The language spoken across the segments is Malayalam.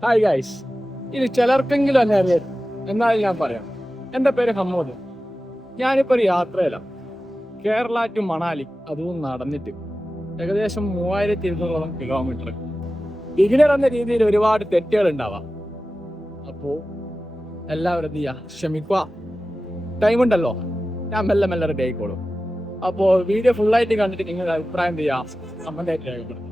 ഹായ് ഗൈസ്, ഇത് ചിലർക്കെങ്കിലും എന്നെ അറിയാം. എന്നാലും ഞാൻ പറയാം. എൻ്റെ പേര് ഹമ്മൂദ്. ഞാനിപ്പോൾ ഒരു യാത്രയിലാണ്. കേരള ടു മണാലി, അതും നടന്നിട്ട് ഏകദേശം 3200 കിലോമീറ്റർ. ബിഗിനർ എന്ന രീതിയിൽ ഒരുപാട് തെറ്റുകൾ ഉണ്ടാവാം. അപ്പോൾ എല്ലാവരും എന്ത് ചെയ്യുക, ക്ഷമിക്കുക. ടൈം ഉണ്ടല്ലോ, ഞാൻ മെല്ലെ മെല്ലെ റെഡി ആയിക്കോളും. അപ്പോൾ വീഡിയോ ഫുള്ളായിട്ട് കണ്ടിട്ട് നിങ്ങളുടെ അഭിപ്രായം എന്ത് ചെയ്യുക, കമൻ്റായിട്ട് രേഖപ്പെടുത്തുക.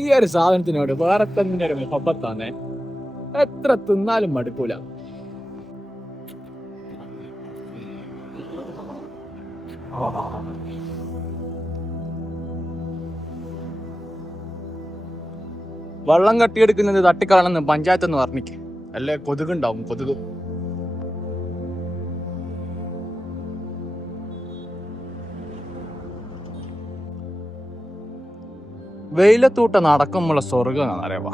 ഈ ഒരു സാധനത്തിനോട് വേറെ തന്നെ ഒരു മുഹബത്താണേ. എത്ര തിന്നാലും മടുക്കൂല. വെള്ളം കട്ടിയെടുക്കുന്നത് തട്ടിക്കളണെന്ന് പഞ്ചായത്ത് എന്ന് പറഞ്ഞിക്ക്. അല്ലേ കൊതുകുണ്ടാവും, കൊതുക്. വെയിലത്തൂട്ട നടക്കുമ്പോഴുള്ള സ്വർഗം അറിയാവാ.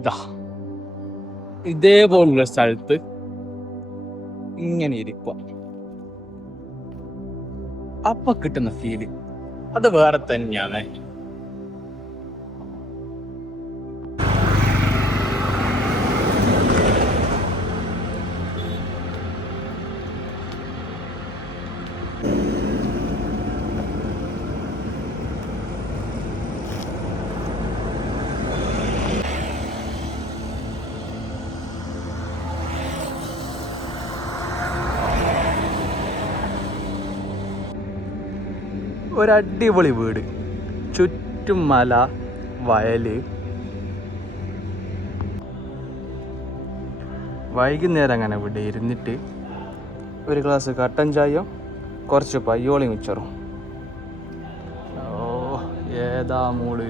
ഇതാ ഇതേപോലുള്ള സ്ഥലത്ത് ഇങ്ങനെ ഇരിക്കുക, അപ്പൊ കിട്ടുന്ന ഫീല് അത് വേറെ തന്നെയാണ്. ഒരടിപൊളി വീട്, ചുറ്റും മല, വയല്. വൈകുന്നേരം അങ്ങനെ ഇവിടെ ഇരുന്നിട്ട് ഒരു ഗ്ലാസ് കട്ടൻ ചായയും കുറച്ച് പയ്യോളി മിച്ചറും. ഓ, ഏതാ മൂട്.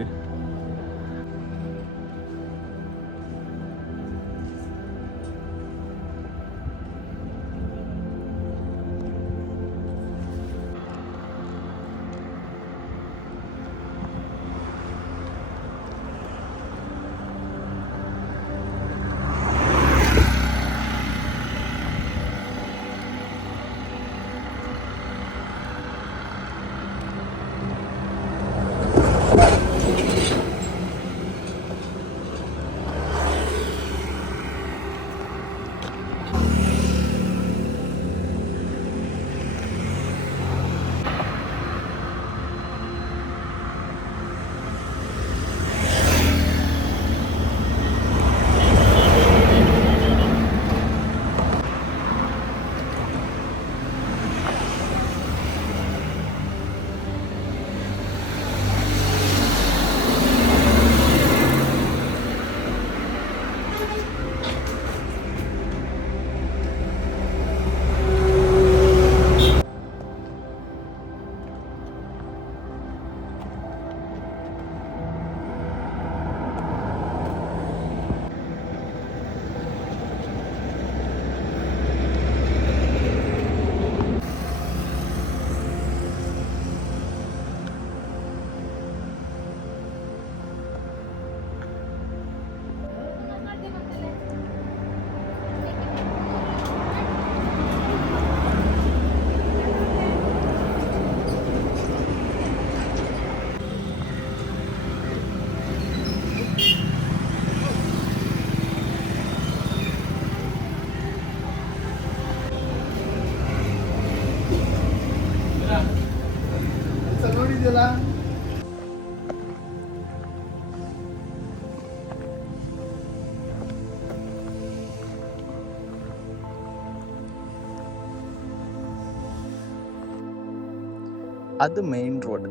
അത് മെയിൻ റോഡ്.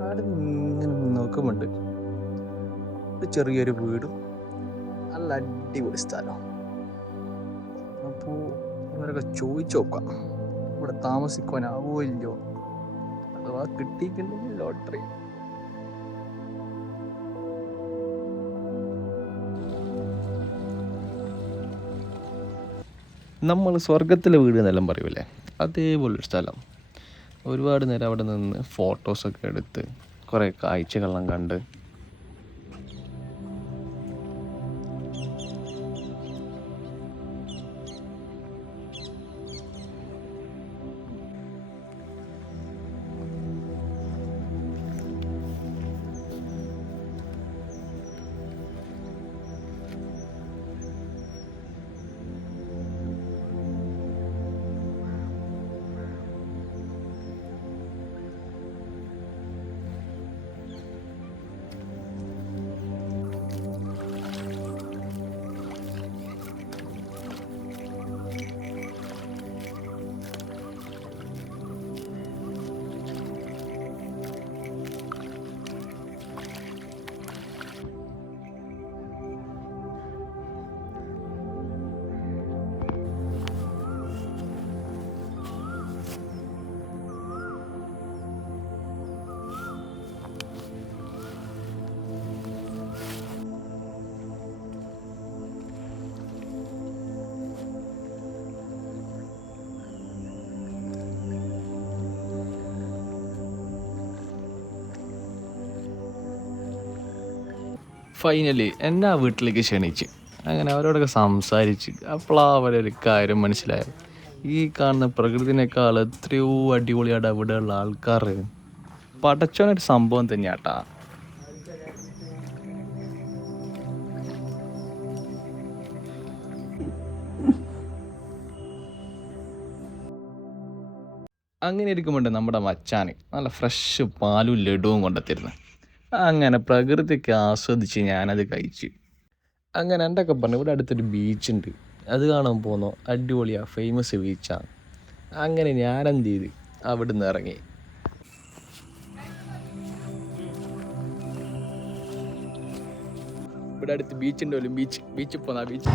അവിടെ ഇങ്ങനെ പാർക്കുമുണ്ട്. ഒരു ചെറിയൊരു വീടും നല്ല അടിപൊളി സ്ഥലം. അപ്പോൾ അവരൊക്കെ ചോദിച്ചു നോക്കാം ഇവിടെ താമസിക്കുവാനാവോ ഇല്ലയോ, അഥവാ കിട്ടിയിട്ടുണ്ടെങ്കിൽ ലോട്ടറി. നമ്മൾ സ്വർഗത്തിലെ വീട് എന്നെല്ലാം പറയൂലേ, അതേപോലൊരു സ്ഥലം. ഒരുപാട് നേരം അവിടെ നിന്ന് ഫോട്ടോസൊക്കെ എടുത്ത് കുറേ കാഴ്ചകളെല്ലാം കണ്ട് ഫൈനലി എന്നെ ആ വീട്ടിലേക്ക് ക്ഷണിച്ച് അങ്ങനെ അവരോടൊക്കെ സംസാരിച്ച് അപ്പോഴാണ് അവരൊരു കാര്യം മനസ്സിലായത്. ഈ കാണുന്ന പ്രകൃതിനേക്കാൾ എത്രയോ അടിപൊളിയായിട്ട് അവിടെയുള്ള ആൾക്കാർ. പടച്ചോനൊരു സംഭവം തന്നെയാട്ടാ. അങ്ങനെ ഇരിക്കുമ്പോണ്ട് നമ്മുടെ മച്ചാന് നല്ല ഫ്രഷ് പാലും ലഡുവും കൊണ്ടെത്തിരുന്നു. അങ്ങനെ പ്രകൃതിയൊക്കെ ആസ്വദിച്ച് ഞാനത് കഴിച്ചു. അങ്ങനെ എൻ്റെ ഒക്കെ പറഞ്ഞു ഇവിടെ അടുത്തൊരു ബീച്ചുണ്ട്, അത് കാണാൻ പോന്നോ, അടിപൊളിയാണ്, ഫേമസ് ബീച്ചാണ്. അങ്ങനെ ഞാനെന്ത് ചെയ്ത് അവിടെ നിന്ന് ഇറങ്ങി. ഇവിടെ അടുത്ത് ബീച്ച് ഉണ്ടല്ലോ, ബീച്ചിൽ പോന്നാ ബീച്ച്.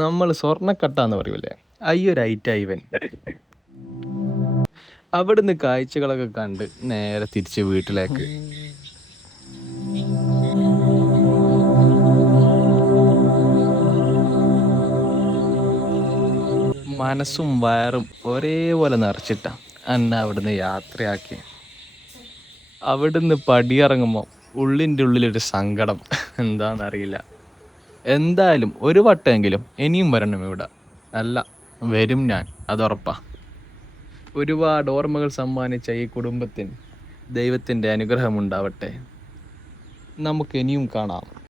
നമ്മൾ സ്വർണ്ണക്കട്ടാന്ന് പറയൂലേ, അയ്യൊരു ഐറ്റാ ഇവൻ. അവിടുന്ന് കാഴ്ചകളൊക്കെ കണ്ട് നേരെ തിരിച്ച് വീട്ടിലേക്ക്. മനസ്സും വയറും ഒരേപോലെ നിറച്ചിട്ട എന്നെ അവിടുന്ന് യാത്രയാക്കി. അവിടുന്ന് പടിയിറങ്ങുമ്പോൾ ഉള്ളിൻ്റെ ഉള്ളിലൊരു സങ്കടം എന്താണെന്നറിയില്ല. എന്തായാലും ഒരു വട്ടമെങ്കിലും ഇനിയും വരണം ഇവിടെ. അല്ല, വരും ഞാൻ, അതുറപ്പാ. ഒരുപാട് ഓർമ്മകൾ സമ്മാനിച്ച ഈ കുടുംബത്തിന് ദൈവത്തിൻ്റെ അനുഗ്രഹമുണ്ടാവട്ടെ. നമുക്ക് ഇനിയും കാണാം.